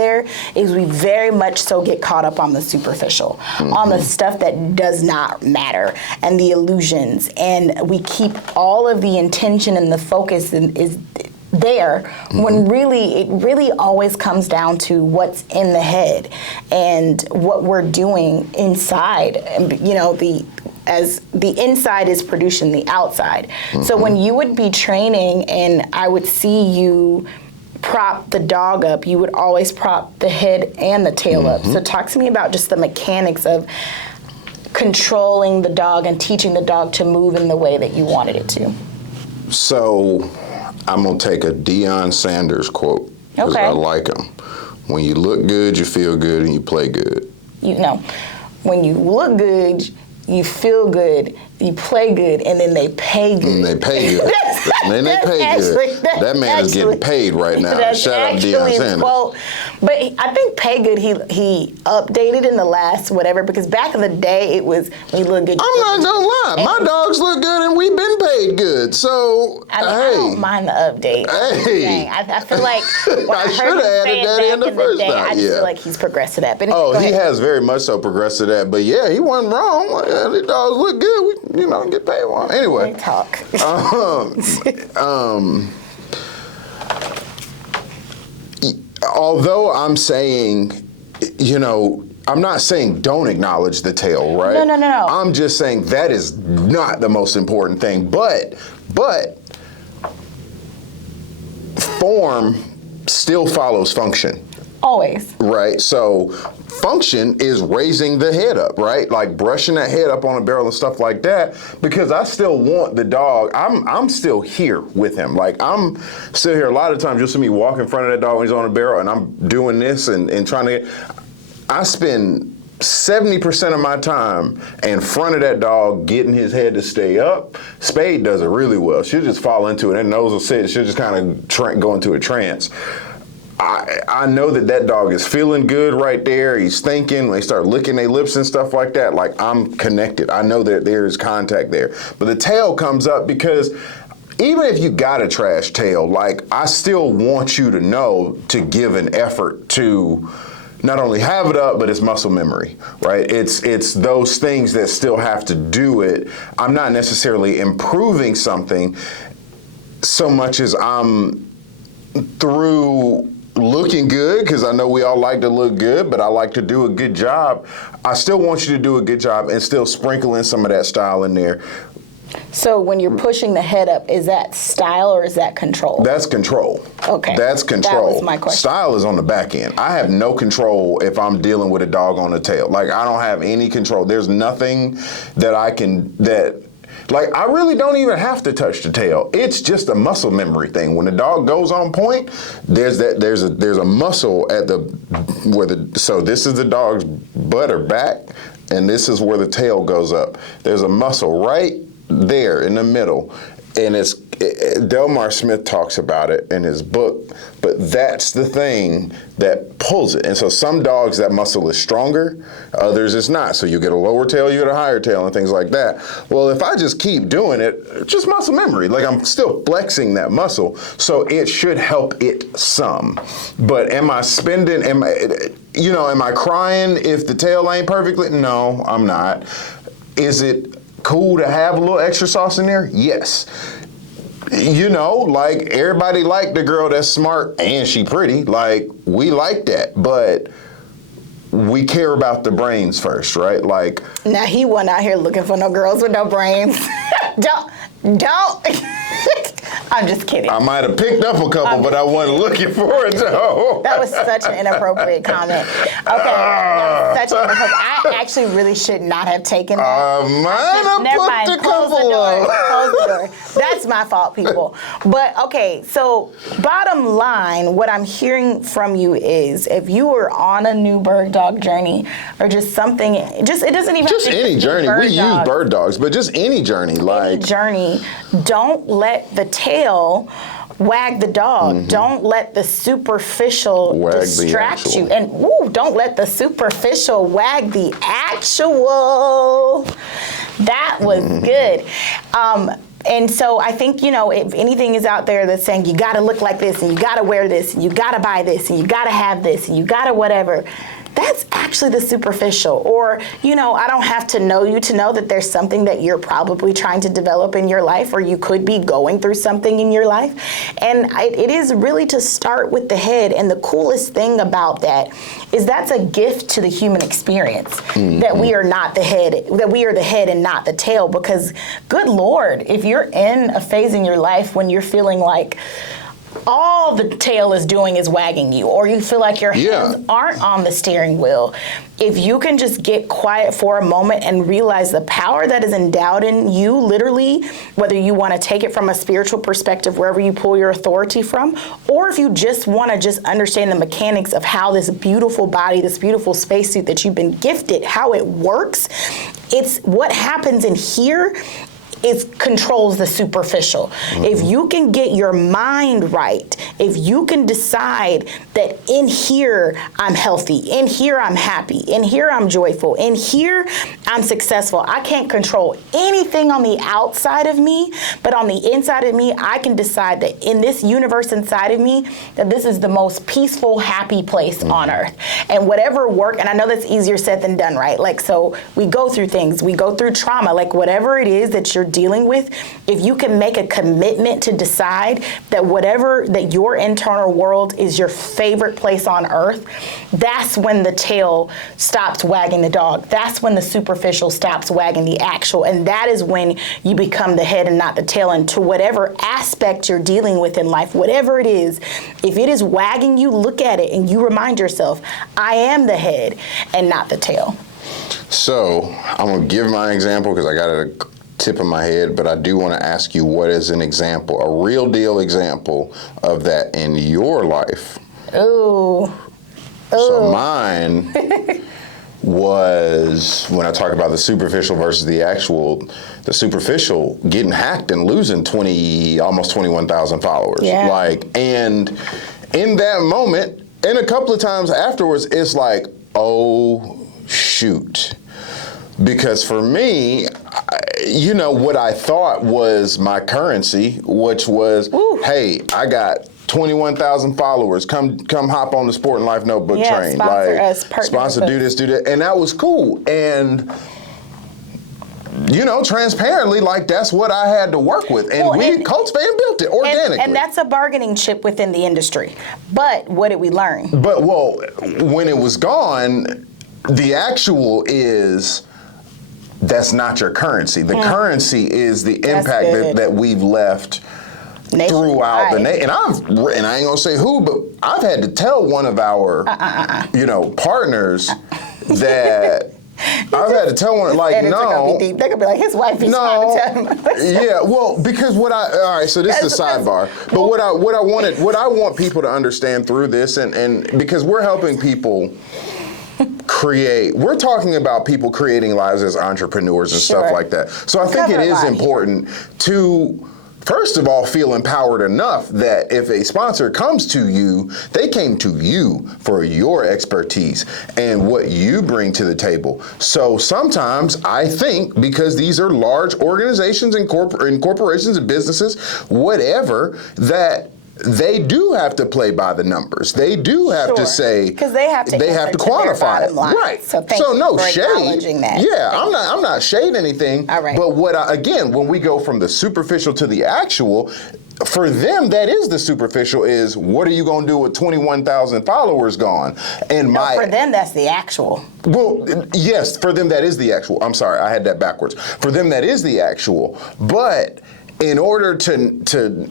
we very much so get caught up on the superficial, on the stuff that does not matter, and the illusions, and we keep all of the intention and the focus is there when it really always comes down to what's in the head and what we're doing inside. As the inside is producing the outside. So when you would be training and I would see you prop the dog up, you would always prop the head and the tail up. So talk to me about just the mechanics of controlling the dog and teaching the dog to move in the way that you wanted it to. So I'm going to take a Deion Sanders quote because I like him. When you look good, you feel good, and you play good. When you look good, you feel good, you play good, and then they pay good. And they pay good. That man is getting paid right now. Shout out to Deion Sanders. Well, but I think pay good, he updated in the last whatever, because back in the day, it was when you look good. I'm not going to lie. My dogs look good, and we've been paid good. So, I don't mind the update. Hey. I feel like when I should have added that in the first time. I just feel like he's progressed to that. But he has very much so progressed to that. But yeah, he wasn't wrong. The dogs look good. We, get paid one. Anyway. Talk. Although I'm saying, I'm not saying don't acknowledge the tail, right? No. I'm just saying that is not the most important thing. But form still follows function. Always. Right? So function is raising the head up, right? Like brushing that head up on a barrel and stuff like that, because I still want the dog. I'm still here with him. Like I'm still here. A lot of times you'll see me walk in front of that dog when he's on a barrel and I'm doing this and trying to I spend 70% of my time in front of that dog, getting his head to stay up. Spade does it really well. She'll just fall into it, and nose will sit. She'll just kind of go into a trance. I know that dog is feeling good right there. He's thinking. When they start licking their lips and stuff like that, like, I'm connected. I know that there is contact there. But the tail comes up because even if you got a trash tail, like, I still want you to know to give an effort to not only have it up, but it's muscle memory, right? It's those things that still have to do it. I'm not necessarily improving something so much as I'm through looking good, because I know we all like to look good, but I like to do a good job. I still want you to do a good job and still sprinkle in some of that style in there. So when you're pushing the head up, is that style or is that control? That's control. Okay. That's control. That was my question. Style is on the back end. I have no control if I'm dealing with a dog on the tail. Like, I don't have any control. There's nothing that like, I really don't even have to touch the tail. It's just a muscle memory thing. When the dog goes on point, there's a muscle so this is the dog's butt or back, and this is where the tail goes up. There's a muscle right there in the middle, and Delmar Smith talks about it in his book, but that's the thing that pulls it. And so some dogs, that muscle is stronger, others it's not. So you get a lower tail, you get a higher tail, and things like that. Well, if I just keep doing it, just muscle memory, like, I'm still flexing that muscle, so it should help it some. But am I crying if the tail ain't perfectly? No, I'm not. Is it cool to have a little extra sauce in there? Yes. Like, everybody like the girl that's smart and she pretty. Like, we like that, but we care about the brains first, right? Like, now he wasn't out here looking for no girls with no brains. Don't. I'm just kidding. I might have picked up a couple, but I wasn't looking for it, though. That was such an inappropriate comment. Okay, that was such an inappropriate. I actually really should not have taken that. Never mind. Close the door. Close the door. That's my fault, people. But okay, so bottom line, what I'm hearing from you is, if you were on a new bird dog journey, or just something, it doesn't even just have to any journey. We use bird dogs, but just any journey, any journey. Don't let the tail wag the dog. Mm-hmm. Don't let the superficial distract you. And don't let the superficial wag the actual. That was good. And so I think, if anything is out there that's saying you got to look like this, and you got to wear this, and you got to buy this, and you got to have this, and you got to whatever, that's actually the superficial. Or, I don't have to know you to know that there's something that you're probably trying to develop in your life, or you could be going through something in your life. And it is really to start with the head. And the coolest thing about that is that's a gift to the human experience, mm-hmm. that we are not the head, that we are the head and not the tail. Because, good Lord, if you're in a phase in your life when you're feeling like all the tail is doing is wagging you, or you feel like your hands aren't on the steering wheel, if you can just get quiet for a moment and realize the power that is endowed in you, literally, whether you want to take it from a spiritual perspective, wherever you pull your authority from, or if you just want to just understand the mechanics of how this beautiful body, this beautiful spacesuit that you've been gifted, how it works, it's what happens in here. It controls the superficial. Mm-hmm. If you can get your mind right, if you can decide that in here I'm healthy, in here I'm happy, in here I'm joyful, in here I'm successful. I can't control anything on the outside of me, but on the inside of me, I can decide that in this universe inside of me, that this is the most peaceful, happy place mm-hmm. on earth. And whatever work, and I know that's easier said than done, right? Like, so we go through things, we go through trauma, like whatever it is that you're dealing with, if you can make a commitment to decide that that your internal world is your favorite place on earth, that's when the tail stops wagging the dog. That's when the superficial stops wagging the actual. And that is when you become the head and not the tail. And to whatever aspect you're dealing with in life, whatever it is, if it is wagging you, look at it and you remind yourself, I am the head and not the tail. So I'm going to give my example because I got a tip of my head, but I do want to ask you, what is an example, a real deal example of that in your life? Ooh. So mine was when I talk about the superficial versus the actual, the superficial getting hacked and losing almost 21,000 followers. Yeah. And in that moment, and a couple of times afterwards, it's like, oh, shoot. Because for me, what I thought was my currency, which was, hey, I got 21,000 followers. Come hop on the Sport and Life Notebook train. Sponsor us, sponsor, do this, do that. And that was cool. And, transparently, that's what I had to work with. And we cultivated and built it organically. And that's a bargaining chip within the industry. But what did we learn? But, when it was gone, the actual is... That's not your currency. The currency is the impact that we've left throughout the nation. And I ain't gonna say who, but I've had to tell one of our, partners that I've had to tell one no. They're gonna be like, his wife is trying to tell him. Yeah, well, because all right, so this is a sidebar. But what I want people to understand through this, and because we're helping people. We're talking about people creating lives as entrepreneurs and stuff like that. So I think it is important to, first of all, feel empowered enough that if a sponsor comes to you, they came to you for your expertise and what you bring to the table. So sometimes I think, because these are large organizations and corporations and businesses, whatever, that they do have to play by the numbers. They do have to say, because they have to quantify it, right? So no shade. That. Yeah, I'm not shading anything. All right. But when we go from the superficial to the actual, for them that is the superficial. Is what are you going to do with 21,000 followers gone? And for them that's the actual. Well, yes, for them that is the actual. I'm sorry, I had that backwards. For them that is the actual. But in order to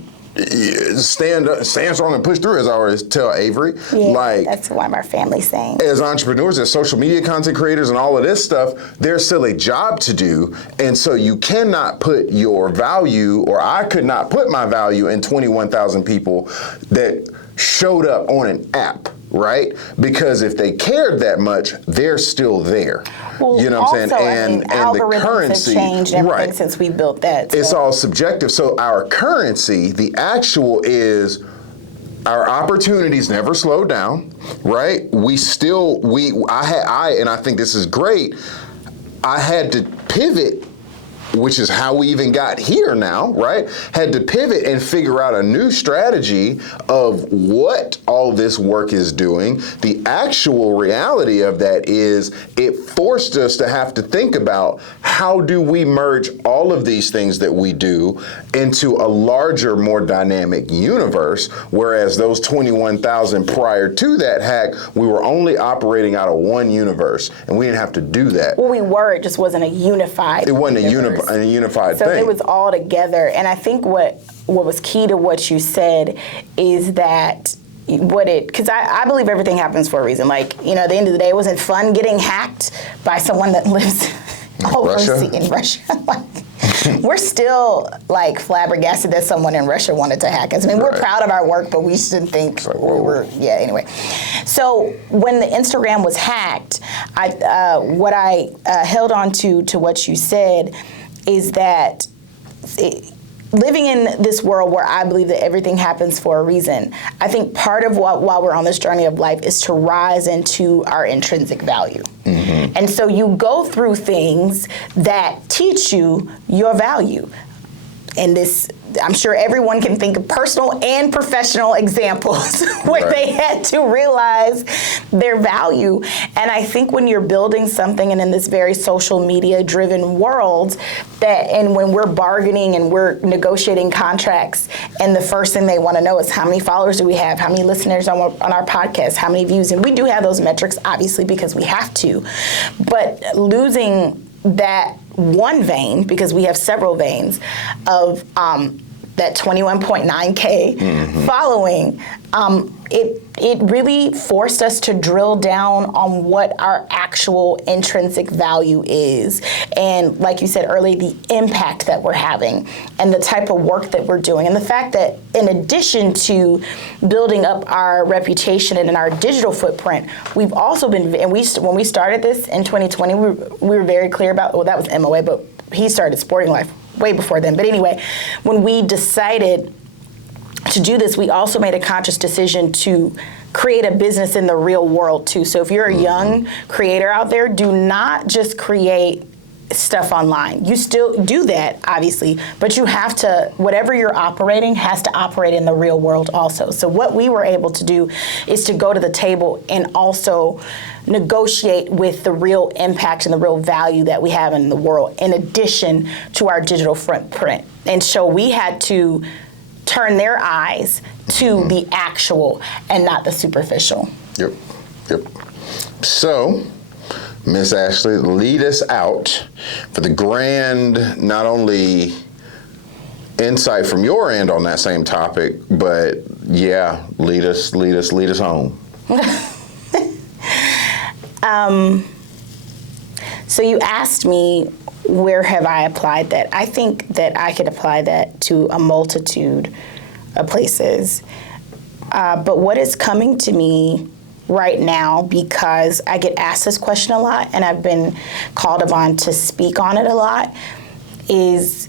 stand strong and push through, as I always tell Avery. Yeah, that's what our family's saying. As entrepreneurs, as social media content creators and all of this stuff, there's still a job to do. And so you cannot put your value, or I could not put my value in 21,000 people that showed up on an app, right? Because if they cared that much, they're still there. Well, you know what I'm saying? And the currency have changed everything since we built that. So. It's all subjective. So our currency, the actual, is our opportunities never slow down, right? And I think this is great. I had to pivot, which is how we even got here now, right? Had to pivot and figure out a new strategy of what all this work is doing. The actual reality of that is it forced us to have to think about how do we merge all of these things that we do into a larger, more dynamic universe, whereas those 21,000 prior to that hack, we were only operating out of one universe, and we didn't have to do that. Well, we were, it just wasn't a unified universe. A unified thing. So it was all together. And I think what was key to what you said is that because I believe everything happens for a reason. At the end of the day, it wasn't fun getting hacked by someone that lives overseas in Russia. We're still flabbergasted that someone in Russia wanted to hack us. I mean, we're proud of our work, but we shouldn't think we were. Yeah. Anyway, so when the Instagram was hacked, what I held on to what you said is that living in this world where I believe that everything happens for a reason, I think part of while we're on this journey of life is to rise into our intrinsic value. Mm-hmm. And so you go through things that teach you your value. And this, I'm sure everyone can think of personal and professional examples where they had to realize their value. And I think when you're building something and in this very social media driven world, and when we're bargaining and we're negotiating contracts, and the first thing they want to know is how many followers do we have, how many listeners on our podcast, how many views, and we do have those metrics obviously because we have to, but losing that one vein, because we have several veins of that 21.9K following, it really forced us to drill down on what our actual intrinsic value is. And like you said earlier, the impact that we're having and the type of work that we're doing. And the fact that in addition to building up our reputation and in our digital footprint, we've also been, and when we started this in 2020, we were very clear about, well, that was MOA, but he started Sporting Life way before then. But anyway, when we decided to do this, we also made a conscious decision to create a business in the real world too. So if you're a young creator out there, do not just create stuff online. You still do that, obviously, but you have to, whatever you're operating has to operate in the real world also. So what we were able to do is to go to the table and also negotiate with the real impact and the real value that we have in the world, in addition to our digital footprint. And so we had to turn their eyes to the actual and not the superficial. Yep. So, Miss Ashley, lead us out for the grand, not only insight from your end on that same topic, but yeah, lead us home. So you asked me, where have I applied that? I think that I could apply that to a multitude of places. But what is coming to me right now, because I get asked this question a lot and I've been called upon to speak on it a lot, is,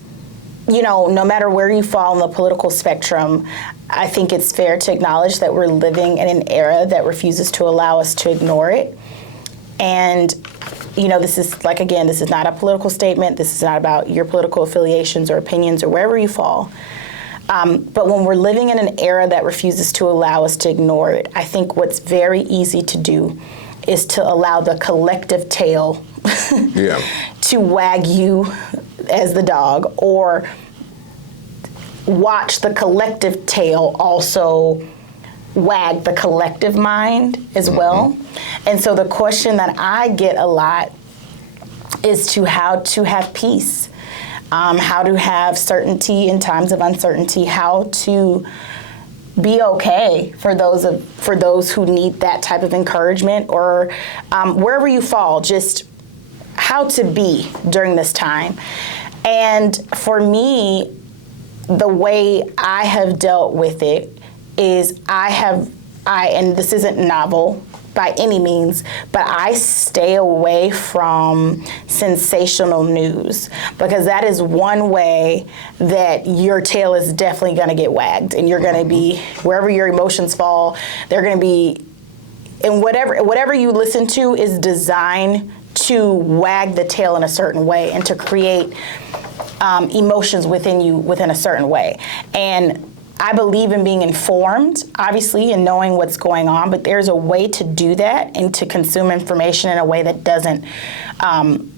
no matter where you fall on the political spectrum, I think it's fair to acknowledge that we're living in an era that refuses to allow us to ignore it. And this is this is not a political statement. This is not about your political affiliations or opinions or wherever you fall. But when we're living in an era that refuses to allow us to ignore it, I think what's very easy to do is to allow the collective tail to wag you as the dog, or watch the collective tail also wag the collective mind as well. And so the question that I get a lot is to how to have peace, how to have certainty in times of uncertainty, how to be okay for those who need that type of encouragement, or wherever you fall, just how to be during this time. And for me, the way I have dealt with it is and this isn't novel by any means, but I stay away from sensational news, because that is one way that your tail is definitely going to get wagged, and you're going to be, wherever your emotions fall, they're going to be, and whatever you listen to is designed to wag the tail in a certain way and to create emotions within you within a certain way. And I believe in being informed, obviously, and knowing what's going on, but there's a way to do that and to consume information in a way that doesn't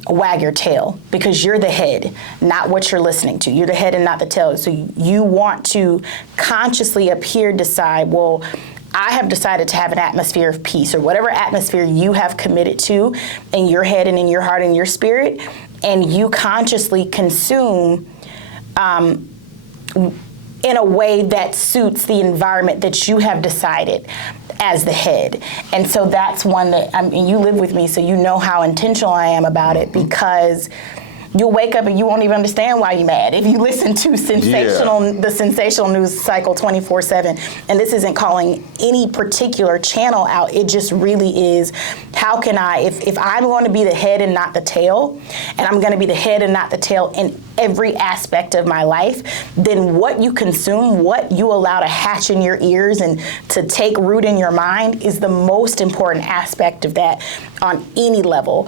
wag your tail, because you're the head, not what you're listening to. You're the head and not the tail. So you want to consciously decide, well, I have decided to have an atmosphere of peace, or whatever atmosphere you have committed to in your head and in your heart and your spirit, and you consciously consume in a way that suits the environment that you have decided as the head. And so that's one that, you live with me, so you know how intentional I am about it, because you'll wake up and you won't even understand why you're mad if you listen to the sensational news cycle 24/7. And this isn't calling any particular channel out. It just really is, how can I, if I'm going to be the head and not the tail, and I'm going to be the head and not the tail in every aspect of my life, then what you consume, what you allow to hatch in your ears and to take root in your mind is the most important aspect of that on any level.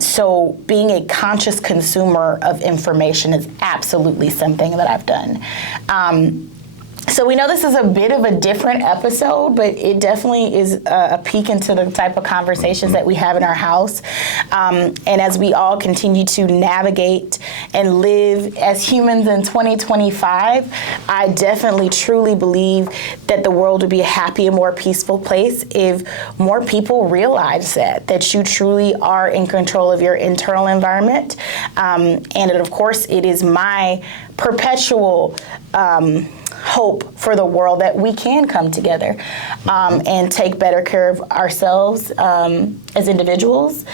So being a conscious consumer of information is absolutely something that I've done. So we know this is a bit of a different episode, but it definitely is a peek into the type of conversations that we have in our house. And as we all continue to navigate and live as humans in 2025, I definitely truly believe that the world would be a happier, more peaceful place if more people realize that you truly are in control of your internal environment. And of course, it is my perpetual hope for the world that we can come together and take better care of ourselves as individuals,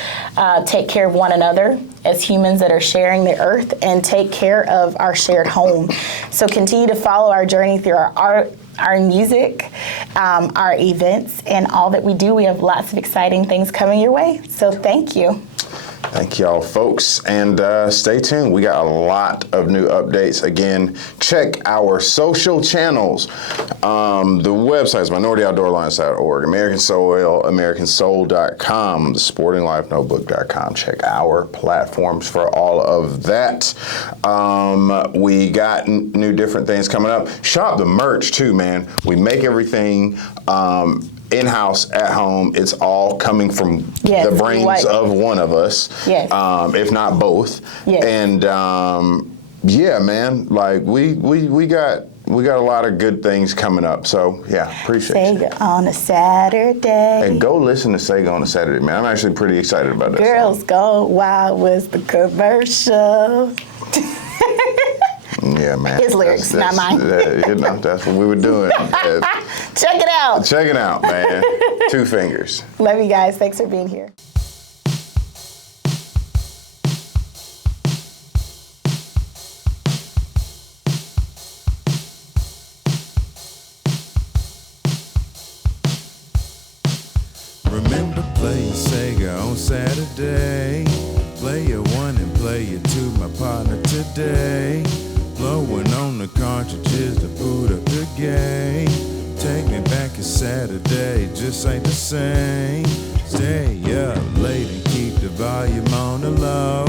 take care of one another as humans that are sharing the earth, and take care of our shared home. So continue to follow our journey through our art, our music, our events, and all that we do. We have lots of exciting things coming your way. So thank you. Thank y'all, folks, and stay tuned. We got a lot of new updates. Again, check our social channels. The website is minorityoutdooralliance.org, American Soil, AmericanSoul.com, thesportinglifenotebook.com. Check our platforms for all of that. We got new different things coming up. Shop the merch, too, man. We make everything in-house, at home. It's all coming from the brains of one of us, if not both. Yes. And yeah, man, like we got a lot of good things coming up. So yeah, appreciate Sega on a Saturday. And go listen to Sega on a Saturday, man. I'm actually pretty excited about that. Girls Go Wild was the commercial. Yeah, man. His lyrics, not mine. That's what we were doing. Check it out. Check it out, man. 2 fingers. Love you guys. Thanks for being here. Remember playing Sega on Saturday. Player 1 and player 2, my partner today. Blowing on the cartridges to boot up the game. Take me back to Saturday, just ain't the same. Stay up late and keep the volume on the low.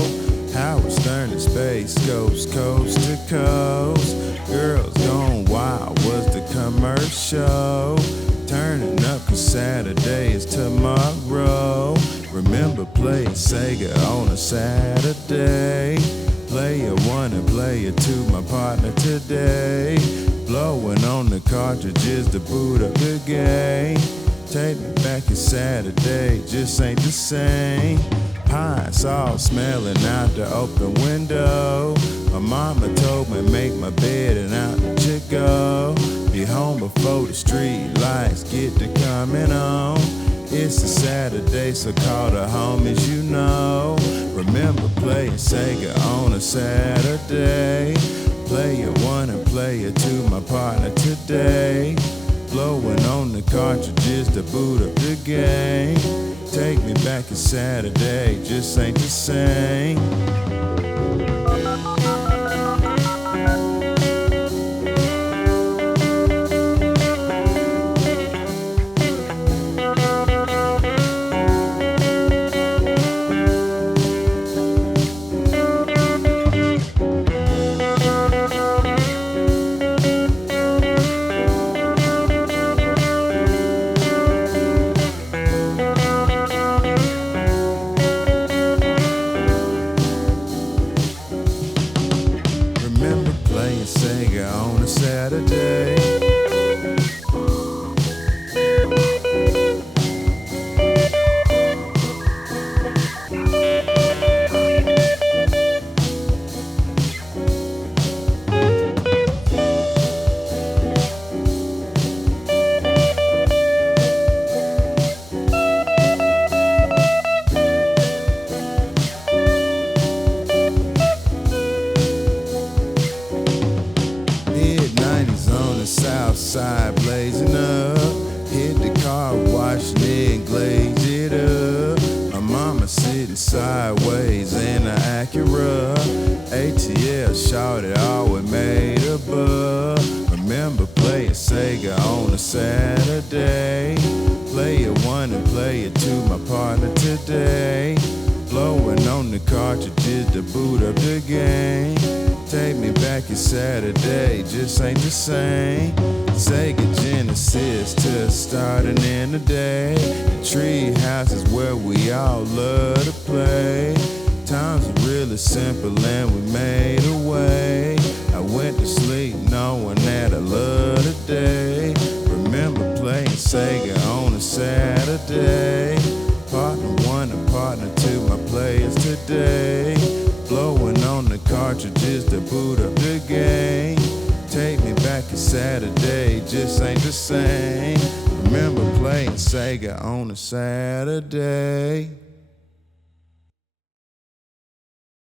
Howard Stern and Space Ghost, coast to coast. Girls Gone Wild was the commercial. Turning up 'cause Saturday is tomorrow. Remember playing Sega on a Saturday. Player 1 and player 2, my partner today. Blowing on the cartridges to boot up the game. Take me back to Saturday, just ain't the same. Pines all smelling out the open window. My mama told me make my bed and out the chick go. Be home before the street lights get to coming on. It's a Saturday, so call the homies you know. Remember playing Sega on a Saturday. Player 1 and player 2, my partner today. Blowing on the cartridges to boot up the game. Take me back to Saturday, just ain't the same. Side blazing up, hit the car wash, then glaze it up. My mama sitting sideways in the Acura. ATL shorty always made a buck. Remember playing Sega on a Saturday. Player 1 and player 2, my partner today. Blowing on the cartridges to boot up the game. Take me back to Saturday, just ain't the same. Sega Genesis to starting in the day. The tree house is where we all love to play. Times are really simple and we made a way. I went to sleep knowing that I love today. Remember playing Sega on a Saturday. Partner 1 and partner 2, my players today. Blowing on the cartridges to boot up the game. Take me back to Saturday, just ain't the same. Remember playing Sega on a Saturday.